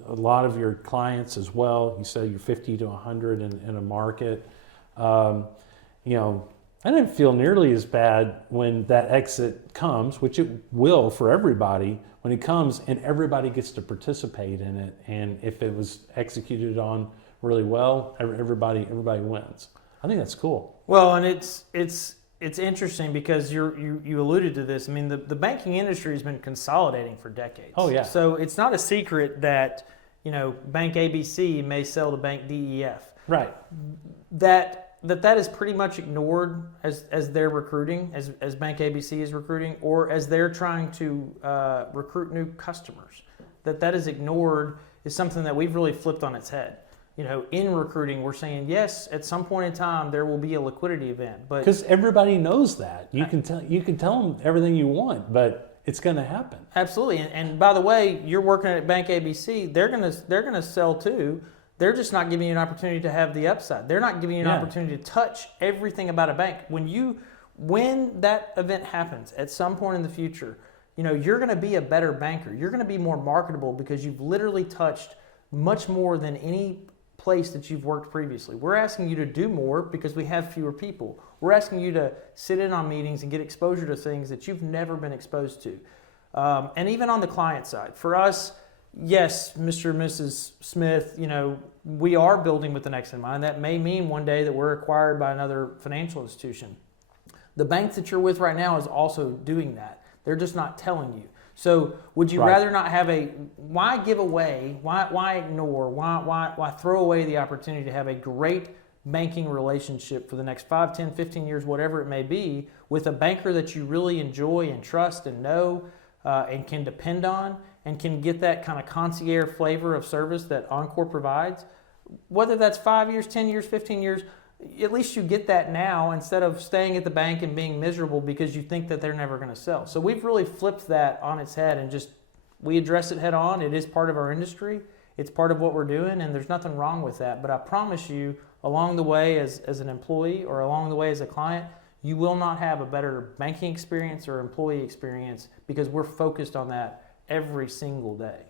lot of your clients as well. You said you're 50 to 100 in a market. I didn't feel nearly as bad when that exit comes, which it will for everybody. When it comes and everybody gets to participate in it, and if it was executed on really well, everybody wins. I think that's cool. Well, and it's interesting because you alluded to this. I mean, the banking industry has been consolidating for decades. Oh yeah. So it's not a secret that Bank ABC may sell to Bank DEF. Right. That is pretty much ignored as they're recruiting, as Bank ABC is recruiting, or as they're trying to recruit new customers. That is ignored is something that we've really flipped on its head. In recruiting, we're saying, yes, at some point in time, there will be a liquidity event. But because everybody knows that. You can tell them everything you want, but it's going to happen. Absolutely. And by the way, you're working at Bank ABC. They're gonna sell too. They're just not giving you an opportunity to have the upside. They're not giving you an opportunity to touch everything about a bank. When that event happens at some point in the future, you're going to be a better banker. You're going to be more marketable because you've literally touched much more than any place that you've worked previously. We're asking you to do more because we have fewer people. We're asking you to sit in on meetings and get exposure to things that you've never been exposed to. And even on the client side, for us, yes, Mr. and Mrs. Smith, we are building with the next in mind. That may mean one day that we're acquired by another financial institution. The bank that you're with right now is also doing that. They're just not telling you. So would you rather not have why give away, why ignore, why throw away the opportunity to have a great banking relationship for the next 5, 10, 15 years, whatever it may be, with a banker that you really enjoy and trust and know and can depend on and can get that kind of concierge flavor of service that Encore provides? Whether that's 5 years, 10 years, 15 years, at least you get that now instead of staying at the bank and being miserable because you think that they're never going to sell. So we've really flipped that on its head and we address it head on. It is part of our industry. It's part of what we're doing, and there's nothing wrong with that. But I promise you, along the way as an employee or along the way as a client, you will not have a better banking experience or employee experience because we're focused on that every single day.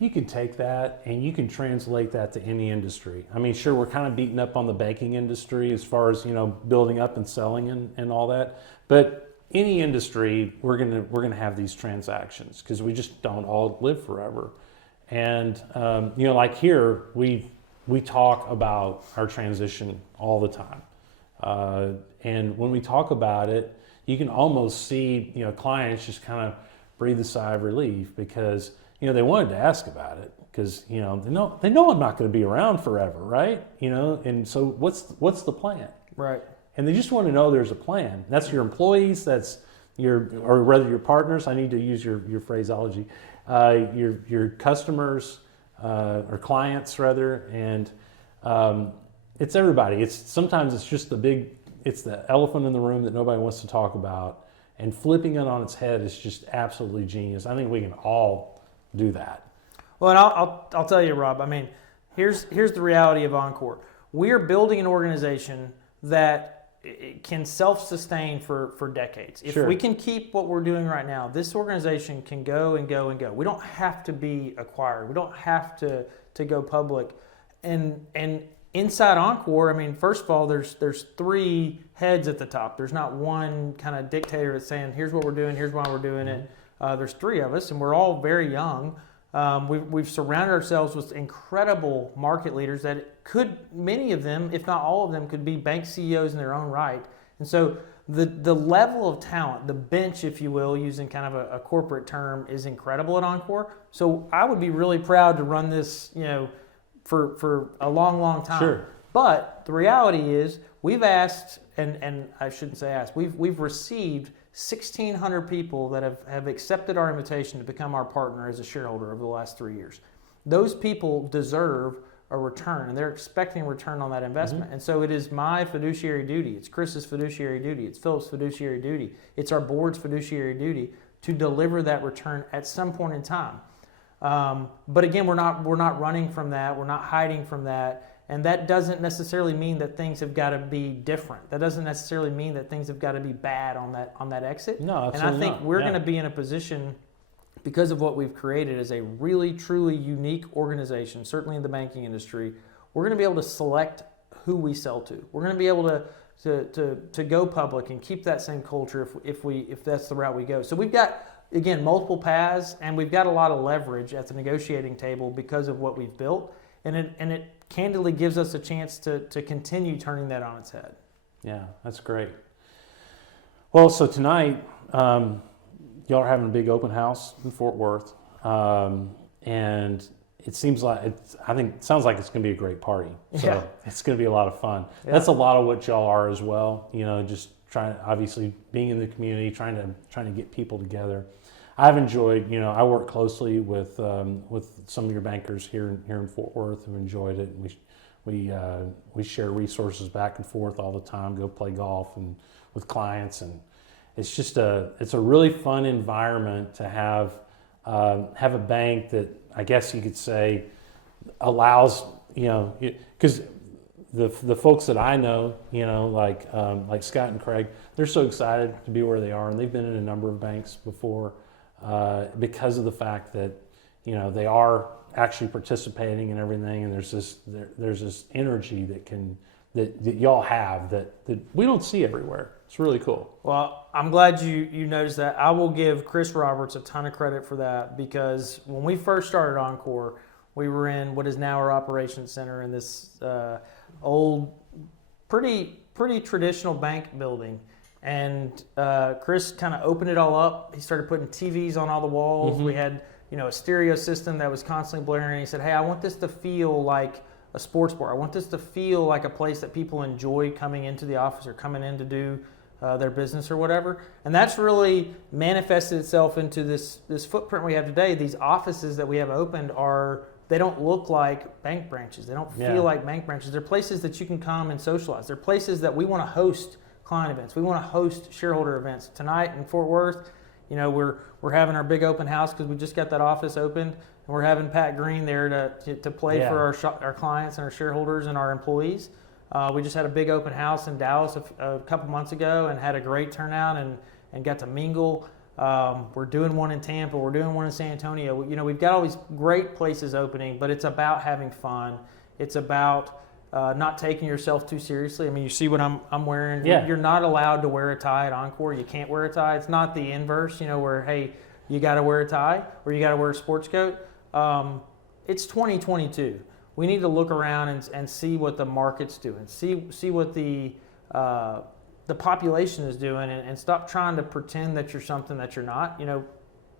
You can take that and you can translate that to any industry. I mean, sure, we're kind of beating up on the banking industry as far as, building up and selling and all that. But any industry, we're gonna have these transactions because we just don't all live forever. And, like here, we talk about our transition all the time. And when we talk about it, you can almost see, clients just kind of breathe a sigh of relief because they wanted to ask about it because, they know I'm not going to be around forever, right? And so what's the plan? Right. And they just want to know there's a plan. That's your employees, or rather your partners. I need to use your phraseology. Your customers, or clients rather, and it's everybody. Sometimes it's just it's the elephant in the room that nobody wants to talk about. And flipping it on its head is just absolutely genius. I think we can all do that. Well, and I'll tell you, Rob. I mean, here's the reality of Encore. We are building an organization that can self-sustain for decades. If we can keep what we're doing right now, this organization can go and go and go. We don't have to be acquired. We don't have to go public. And inside Encore, I mean, first of all, there's three heads at the top. There's not one kind of dictator that's saying, here's what we're doing, here's why we're doing it. There's three of us, and we're all very young. We've surrounded ourselves with incredible market leaders that many of them, if not all of them, could be bank CEOs in their own right. And so the level of talent, the bench, if you will, using kind of a corporate term, is incredible at Encore. So I would be really proud to run this, for a long, long time. Sure. But the reality is we've asked, and I shouldn't say asked, we've received 1,600 people that have accepted our invitation to become our partner as a shareholder over the last 3 years. Those people deserve a return, and they're expecting a return on that investment. Mm-hmm. And so it is my fiduciary duty, it's Chris's fiduciary duty, it's Philip's fiduciary duty, it's our board's fiduciary duty to deliver that return at some point in time. But again, we're not running from that, we're not hiding from that. And that doesn't necessarily mean that things have got to be different. That doesn't necessarily mean that things have got to be bad on that exit. No, absolutely And I think not. we're going to be in a position, because of what we've created as a really, truly unique organization, certainly in the banking industry, we're going to be able to select who we sell to. We're going to be able to go public and keep that same culture if that's the route we go. So we've got, again, multiple paths, and we've got a lot of leverage at the negotiating table because of what we've built. And it candidly gives us a chance to continue turning that on its head. Yeah, that's great. Well, so tonight, y'all are having a big open house in Fort Worth, and it sounds like it's going to be a great party. So it's going to be a lot of fun. Yeah. That's a lot of what y'all are as well. Just obviously being in the community, trying to get people together. I've enjoyed, I work closely with some of your bankers here in Fort Worth who enjoyed it. We share resources back and forth all the time. Go play golf and with clients, and it's just it's a really fun environment to have a bank that I guess you could say allows, because the folks that I know, like Scott and Craig, they're so excited to be where they are, and they've been in a number of banks before because of the fact that they are actually participating in everything, and there's this energy that y'all have that we don't see everywhere. It's really cool. Well, I'm glad you noticed that. I will give Chris Roberts a ton of credit for that, because when we first started Encore, we were in what is now our operations center in this old, pretty traditional bank building. And Chris kind of opened it all up. He started putting TVs on all the walls. Mm-hmm. We had a stereo system that was constantly blaring. He said, hey, I want this to feel like a sports bar. I want this to feel like a place that people enjoy coming into the office or coming in to do their business or whatever. And that's really manifested itself into this footprint we have today. These offices that we have opened they don't look like bank branches. They don't feel like bank branches. They're places that you can come and socialize. They're places that we want to host client events. We want to host shareholder events. Tonight in Fort Worth, we're having our big open house because we just got that office opened, and we're having Pat Green there to play for our clients and our shareholders and our employees. We just had a big open house in Dallas a couple months ago and had a great turnout and got to mingle. We're doing one in Tampa. We're doing one in San Antonio. We've got all these great places opening, but it's about having fun. It's about not taking yourself too seriously. I mean, you see what I'm wearing. Yeah. You're not allowed to wear a tie at Encore. You can't wear a tie. It's not the inverse, where, hey, you got to wear a tie or you got to wear a sports coat. It's 2022. We need to look around and see what the market's doing, see what the population is doing, and stop trying to pretend that you're something that you're not.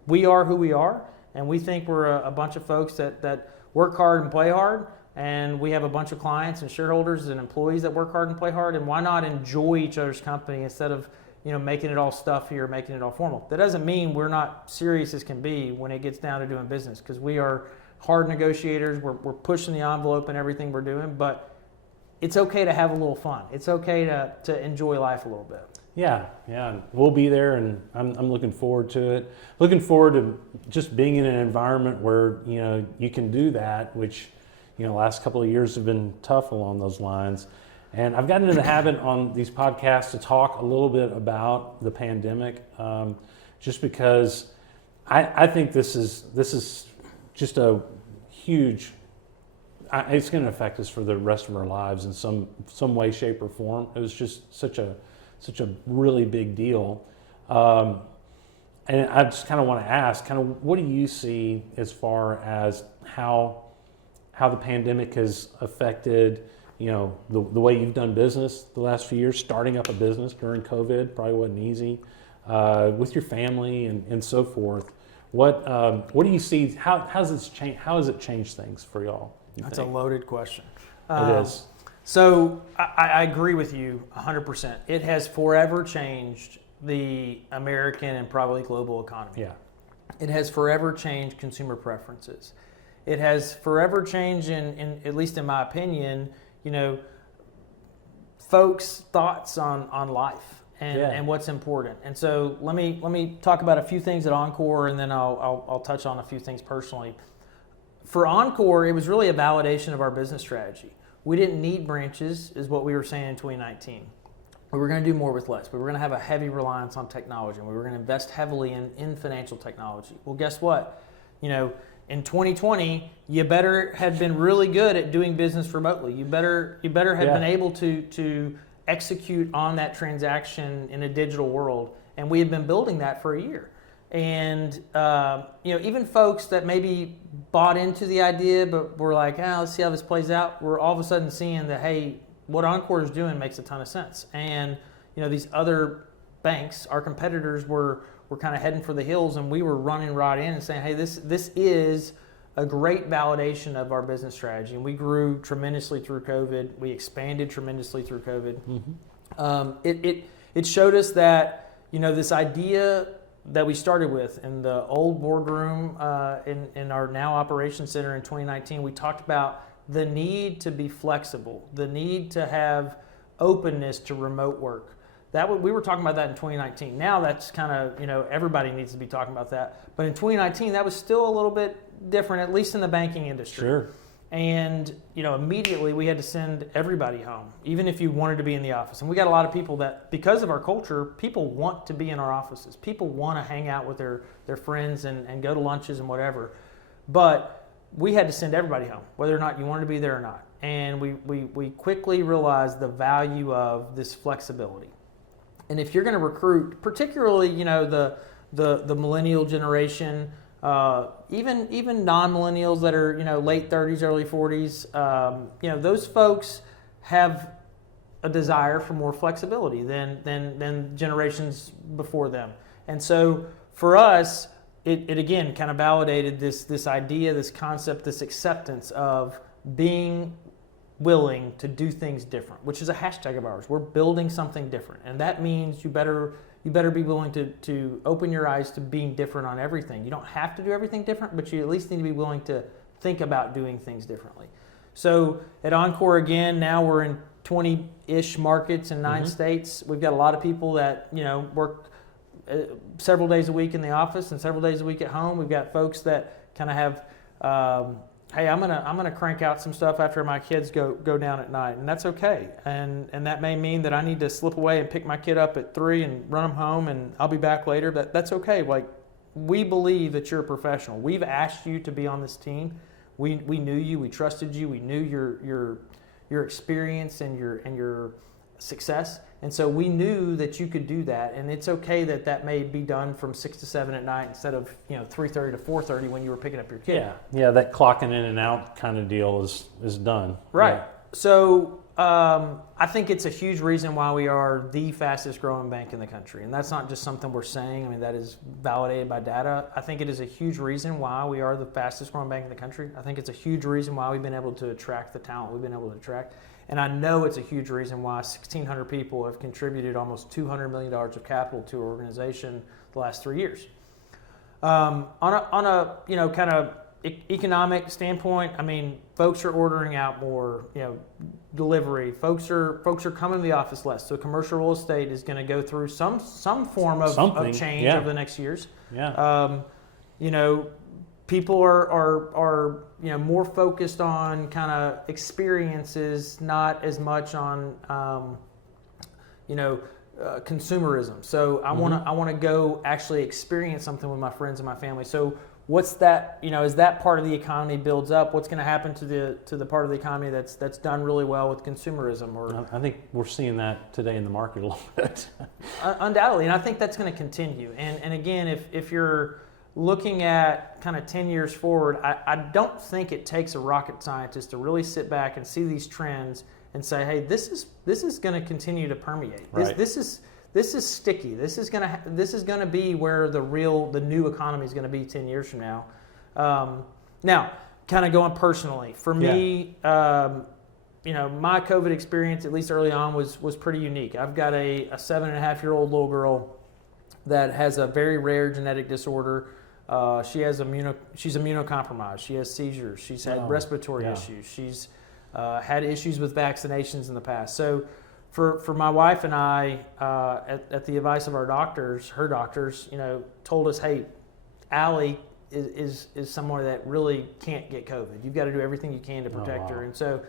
We are who we are, and we think we're a bunch of folks that work hard and play hard, and we have a bunch of clients and shareholders and employees that work hard and play hard, and why not enjoy each other's company instead of making it all stuffy or making it all formal. That doesn't mean we're not serious as can be when it gets down to doing business, because we are hard negotiators. We're pushing the envelope in everything we're doing, but it's okay to have a little fun. It's okay to enjoy life a little bit. Yeah. We'll be there, and I'm looking forward to it. Looking forward to just being in an environment where you can do that, which the last couple of years have been tough along those lines. And I've gotten into the habit on these podcasts to talk a little bit about the pandemic, just because I think this is just a huge. It's going to affect us for the rest of our lives in some way, shape, or form. It was just such a really big deal, and I just kind of want to ask, what do you see as far as how the pandemic has affected the way you've done business the last few years, starting up a business during COVID probably wasn't easy, with your family and so forth. What do you see? How has it changed things for y'all? That's a loaded question. It is. So I agree with you 100%. It has forever changed the American and probably global economy. Yeah. It has forever changed consumer preferences. It has forever changed, in at least in my opinion, folks' thoughts on life and what's important. And so let me talk about a few things at Encore, and then I'll touch on a few things personally. For Encore, it was really a validation of our business strategy. We didn't need branches, is what we were saying in 2019. We were going to do more with less. We were going to have a heavy reliance on technology, and we were going to invest heavily in financial technology. Well, guess what? In 2020, you better have been really good at doing business remotely. You better have been able to execute on that transaction in a digital world, and we had been building that for a year. And even folks that maybe bought into the idea but were like, let's see how this plays out, we're all of a sudden seeing that, hey, what Encore is doing makes a ton of sense. And these other banks, our competitors, were kind of heading for the hills, and we were running right in and saying, hey, this is a great validation of our business strategy. And we grew tremendously through COVID. We expanded tremendously through COVID. Mm-hmm. It showed us that this idea that we started with in the old boardroom in our now operations center in 2019, we talked about the need to be flexible, the need to have openness to remote work, We were talking about that in 2019. Now that's kind of, everybody needs to be talking about that. But in 2019, that was still a little bit different, at least in the banking industry. Sure. And, immediately we had to send everybody home, even if you wanted to be in the office. And we got a lot of people that, because of our culture, people want to be in our offices. People want to hang out with their friends and go to lunches and whatever. But we had to send everybody home, whether or not you wanted to be there or not. And we quickly realized the value of this flexibility. And if you're going to recruit, particularly, the millennial generation, even non-millennials that are, late 30s, early 40s, those folks have a desire for more flexibility than generations before them. And so for us, it again kind of validated this idea, this concept, this acceptance of being willing to do things different, which is a hashtag of ours. We're building something different, and that means you better be willing to open your eyes to being different on everything. You don't have to do everything different, but you at least need to be willing to think about doing things differently. So at Encore, again, now we're in 20-ish markets in 9 states. We've got a lot of people that work several days a week in the office and several days a week at home. We've got folks that kind of have hey, I'm gonna crank out some stuff after my kids go down at night, and that's okay. And that may mean that I need to slip away and pick my kid up at 3 and run them home, and I'll be back later. That's okay. Like, we believe that you're a professional. We've asked you to be on this team. We knew you. We trusted you. We knew your experience and your success. And so we knew that you could do that, and it's okay that may be done from 6 to 7 at night instead of 3:30 to 4:30 when you were picking up your kid. Yeah, that clocking in and out kind of deal is done. Right. Yeah. So I think it's a huge reason why we are the fastest growing bank in the country, and that's not just something we're saying. I mean, that is validated by data. I think it is a huge reason why we are the fastest growing bank in the country. I think it's a huge reason why we've been able to attract the talent we've been able to attract. And I know it's a huge reason why 1,600 people have contributed almost $200 million of capital to our organization the last 3 years. On a kind of economic standpoint, I mean, folks are ordering out more, delivery. Folks are coming to the office less. So commercial real estate is going to go through some form of change over the next years. Yeah. People are more focused on kind of experiences, not as much on consumerism. So I want to go actually experience something with my friends and my family. So what's that? As that part of the economy builds up, what's going to happen to the part of the economy that's done really well with consumerism? Or I think we're seeing that today in the market a little bit. Undoubtedly, and I think that's going to continue. And again, if you're looking at kind of 10 years forward, I don't think it takes a rocket scientist to really sit back and see these trends and say, hey, this is going to continue to permeate. Right. This is sticky. This is going to be where the new economy is going to be 10 years from now. Now, kind of going personally, for me, my COVID experience, at least early on, was pretty unique. I've got a 7.5-year-old little girl that has a very rare genetic disorder. She's immunocompromised. She has seizures. She's had respiratory issues. She's had issues with vaccinations in the past. So for my wife and I, at the advice of her doctors, told us, hey, Allie is someone that really can't get COVID. You've got to do everything you can to protect her. And so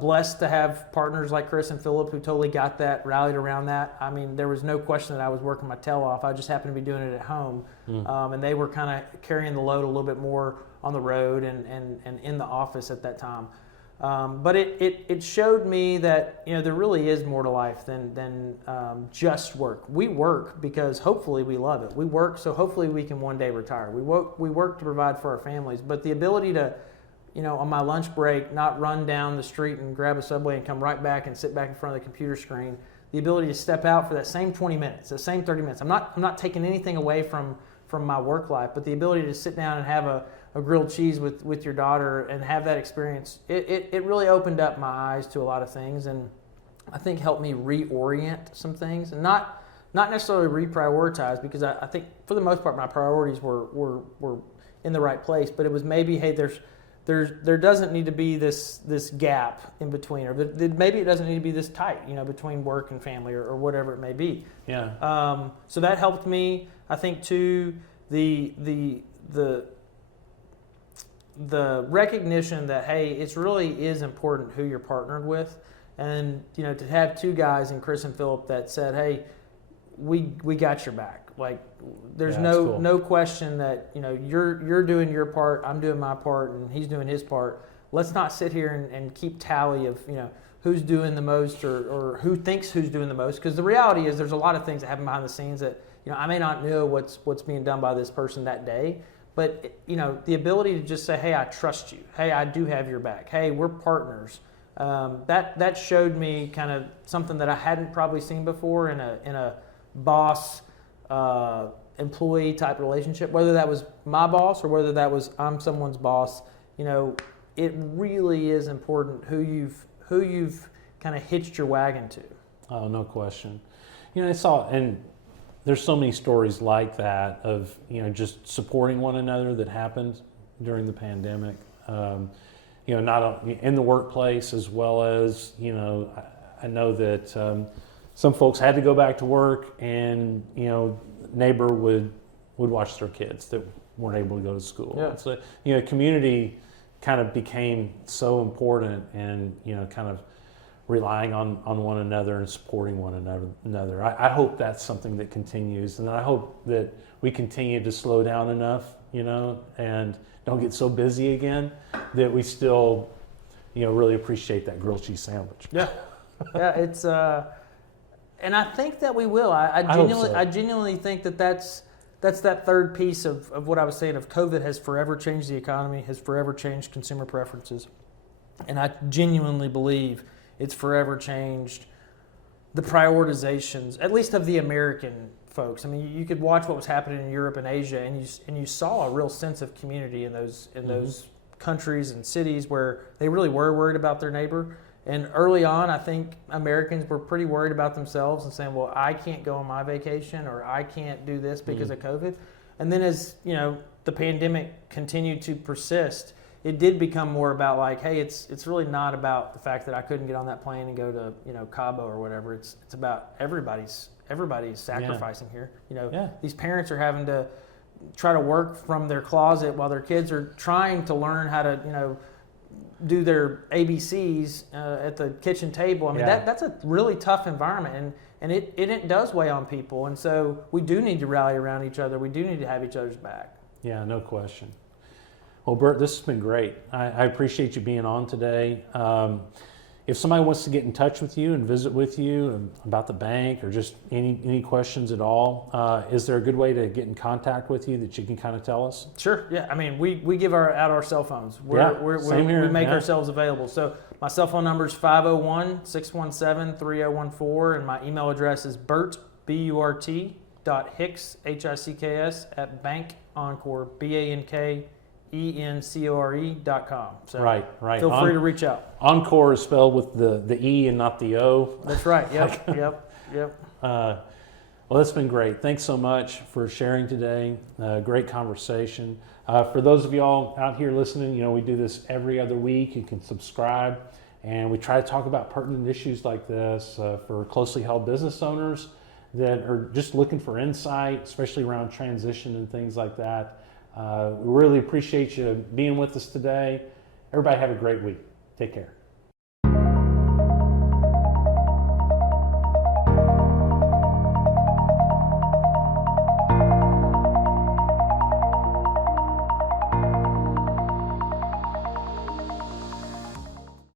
blessed to have partners like Chris and Philip who totally got that, rallied around that. I mean, there was no question that I was working my tail off. I just happened to be doing it at home. And they were kind of carrying the load a little bit more on the road and in the office at that time. But it showed me that there really is more to life than just work. We work because hopefully we love it. We work so hopefully we can one day retire. We work to provide for our families. But the ability to on my lunch break, not run down the street and grab a Subway and come right back and sit back in front of the computer screen. The ability to step out for that same 20 minutes, the same 30 minutes. I'm not taking anything away from my work life, but the ability to sit down and have a grilled cheese with your daughter and have that experience, it really opened up my eyes to a lot of things, and I think helped me reorient some things and not necessarily reprioritize, because I think for the most part my priorities were in the right place, but it was maybe, hey, there doesn't need to be this gap in between, or maybe it doesn't need to be this tight, you know, between work and family, or whatever it may be. Yeah. So that helped me. I think too, the recognition that, hey, it really is important who you're partnered with, and you know, to have two guys in Chris and Philip that said, hey, we got your back. Like, there's no question that, you know, you're doing your part, I'm doing my part, and he's doing his part. Let's not sit here and keep tally of, you know, who's doing the most, or who thinks who's doing the most. Because the reality is there's a lot of things that happen behind the scenes that, you know, I may not know what's being done by this person that day. But, you know, the ability to just say, hey, I trust you. Hey, I do have your back. Hey, we're partners. That showed me kind of something that I hadn't probably seen before in a boss employee type relationship, whether that was my boss or whether that was I'm someone's boss. You know, it really is important who you've kind of hitched your wagon to. Oh, no question. You know, and there's so many stories like that of, you know, just supporting one another that happened during the pandemic. You know, not in the workplace, as well as, you know, I know that some folks had to go back to work, and, you know, neighbor would watch their kids that weren't able to go to school. Yeah. So, you know, community kind of became so important, and, you know, kind of relying on one another and supporting one another. I hope that's something that continues, and I hope that we continue to slow down enough, you know, and don't get so busy again that we still, you know, really appreciate that grilled cheese sandwich. Yeah, yeah, it's and I think that we will. I genuinely think that's that third piece of what I was saying of COVID has forever changed the economy, has forever changed consumer preferences, and I genuinely believe it's forever changed the prioritizations, at least of the American folks. I mean, you could watch what was happening in Europe and Asia, and you saw a real sense of community in those countries and cities where they really were worried about their neighbor. And early on, I think Americans were pretty worried about themselves and saying, well, I can't go on my vacation, or I can't do this because of COVID. And then as, you know, the pandemic continued to persist, it did become more about like, hey, it's really not about the fact that I couldn't get on that plane and go to, you know, Cabo or whatever. It's about everybody's sacrificing here. You know, these parents are having to try to work from their closet while their kids are trying to learn how to, you know, do their ABCs at the kitchen table. I mean, that's a really tough environment, and it does weigh on people. And so we do need to rally around each other. We do need to have each other's back. Yeah, no question. Well, Burt, this has been great. I appreciate you being on today. If somebody wants to get in touch with you and visit with you about the bank, or just any questions at all, is there a good way to get in contact with you that you can kind of tell us? Sure. Yeah. I mean, we give out our cell phones. We make ourselves available. So my cell phone number is 501-617-3014, and my email address is Burt, BURT.Hicks, HICKS at Encore, BANKENCORE.com. So right. Feel free to reach out. Encore is spelled with the E and not the O. That's right. Yep. Yep. Well, that's been great. Thanks so much for sharing today. Great conversation. For those of y'all out here listening, you know, we do this every other week. You can subscribe, and we try to talk about pertinent issues like this for closely held business owners that are just looking for insight, especially around transition and things like that. We really appreciate you being with us today. Everybody have a great week. Take care.